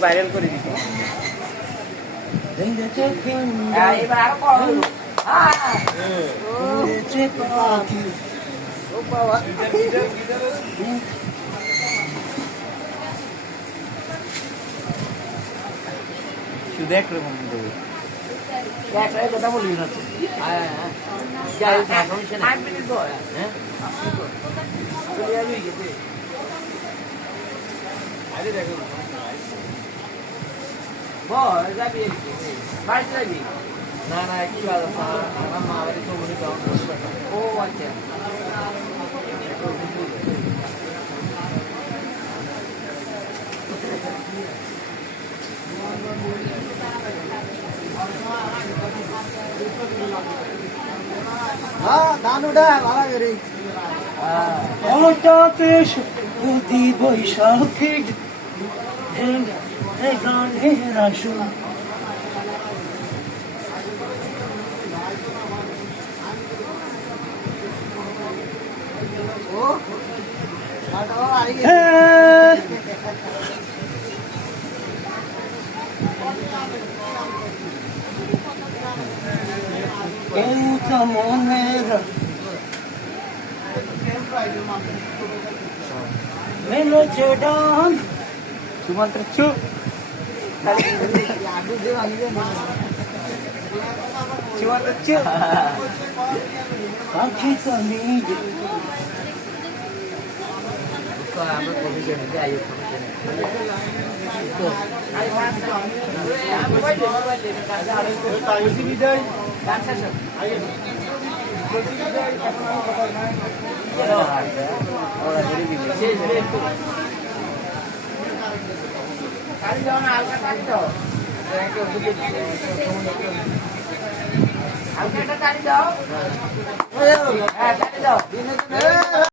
viral করে দিচ্ছে এবার আরো শুধু একরকম কথা বলি না বাড়িতে যাবি না না কি ভালো আমার মা বাড়ি তো মনে ও আচ্ছা বৈশাখী গানের আসুন মনের মেলেছে ডান সুমন্ত্র চু সুমন্ত্র চু পাখি তুমি আমরা কবি জন্য যাই হালকা দাও